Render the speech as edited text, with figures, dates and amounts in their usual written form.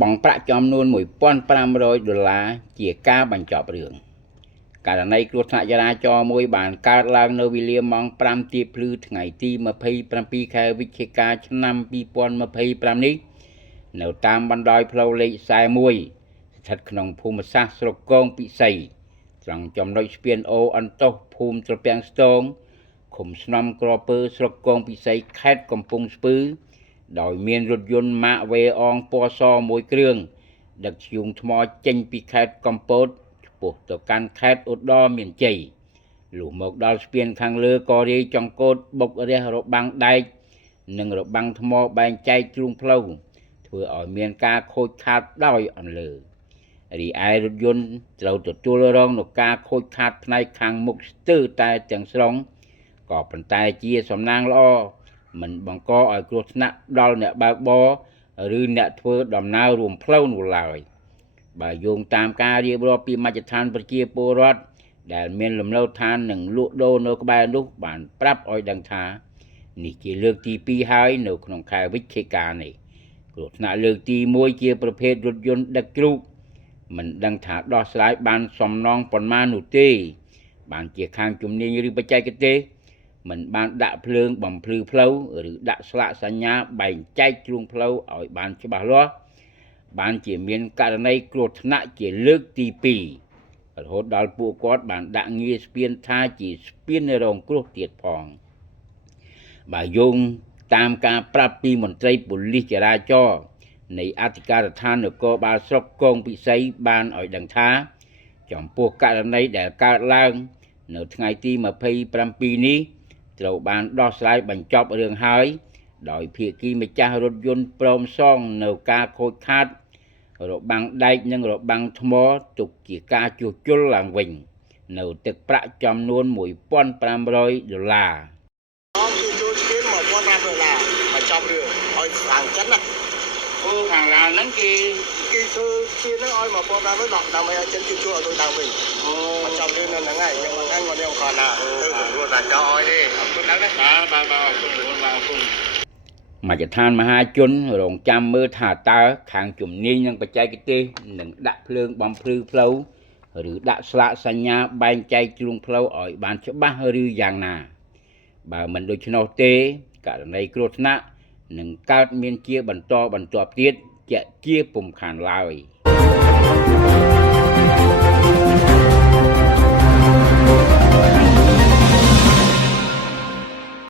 បង់ប្រាក់ចំនួន$1,500ជាការបញ្ចប់រឿងករណីគ្រោះថ្នាក់ចរាចរណ៍មួយបានកើតឡើងនៅវេលាម៉ោង5ទៀបភ្លឺថ្ងៃទី27ខែវិច្ឆិកាឆ្នាំ2025នេះនៅតាមបណ្ដោយផ្លូវលេខ41ស្ថិតក្នុងភូមិសាស្ត្រស្រុកគងពិសីត្រង់ចំណុចស្ពានអូអន្តោសភូមិត្រពាំងស្ទងឃុំស្នំក្រពើស្រុកគងពិសីខេត្តកំពង់ស្ពឺដោយមានរថយន្តម៉ាកវេអងពណ៌សមួយគ្រឿងដឹកធ្យូងថ្មចេញពីខេត្តកំពតឆ្ពោះទៅកាន់ខេត្តឧត្តរមានជ័យលុះមកដល់ស្ពានខាងលើក៏រាយចង្កូតបុករះរបាំងដែកនិងរបាំងថ្មបែងចែកជ្រុងផ្លូវធ្វើឲ្យមានការខូចខាតដោយអន្លើរីឯរថយន្តត្រូវទទួលរងនឹងការខូចខាតផ្នែកខាងមុខស្ទើរតែទាំងស្រុងក៏ប៉ុន្តែជាសំណាងល្អមិនបង្កឲ្យគ្រោះថ្នាក់ដល់អ្នកបើកបរឬអ្នកធ្វើដំណើររួមផ្លូវនោះឡើយបើយោងតាមការរៀបរាប់ពីមជ្ឈដ្ឋានប្រជាពលរដ្ឋដែលមានលំនៅឋាននិងលក់ដូរនៅក្បែរនោះបានប្រាប់ឲ្យដឹងថានេះជាលើកទី2ហើយនៅក្នុងខែវិច្ឆិកានេះគ្រោះថ្នាក់លើកទី1ជាប្រភេទរថយន្តដឹកជ្រូកមិនដឹងថាដោះស្រាយបានសំណងប៉ុន្មាននោះទេបានជាខាងជំនាញឬបច្ចេកទេសមិនបានដាក់ភ្លើងបំភ្លឺផ្លូវឬដាក់ស្លាកសញ្ញាបែងចែកជ្រុងផ្លូវឲ្យបានច្បាស់លាស់បានជាមានករណីគ្រោះថ្នាក់ជាលើកទី2រហូតដល់ពួកគាត់បានដាក់ងារស្ពានថាជាស្ពានរងគ្រោះទៀតផងបើយោងតាមការប្រាប់ពីមន្ត្រីប៉ូលីសចរាចរណ៍នៃអធិការដ្ឋាននគរបាលស្រុកគងពិសីបានឲ្យដឹងថាចំពោះករណីដែលកើតឡើងនៅថ្ងៃទី27នេះត្រូវបានដោះស្រាយបញ្ចប់រឿងហើយដោយភាគីម្ចាស់រថយន្តព្រមសងនៅការខូចខាតរបាំងដែកនិងរបាំងថ្មទុកជាការជួសជុលឡើងវិញនៅទឹកប្រាក់ចំនួន$1,500ជួសជុលស្ពាន$1,500បញ្ចប់រឿងឲ្យខាងចិនណាខាងឡានហ្នឹងគេធ្វើស្ពានហ្នឹងឲ្យ$1,500ដើម្បីឲ្យចិនជួសជុលឲ្យដូចដើមវិញបញ្ចប់រឿងហ្នឹងហើយខ្ញុំមិនហ្នឹងគាត់ខ្ញុំគ្រាន់តែធ្វើសម្រួលដល់ចោលឲ្យទេអរគុណណាស់បាទអរគុណមជ្ឈដ្ឋានមហាជនរងចាំមើលថាតើខាងជំនាញនិងបច្ចេកទេសនឹងដាក់ភ្លើងបំភ្លឺផ្លូវឬដាក់ស្លាកសញ្ញាបែងចែកជ្រុងផ្លូវឲ្យបានច្បាស់ឬយ៉ាងណាបើមិនដូច្នោះទេករណីគ្រោះថ្នាក់នឹងកើតមានជាបន្តបន្ទាប់ទៀតជាពុំខានឡើយ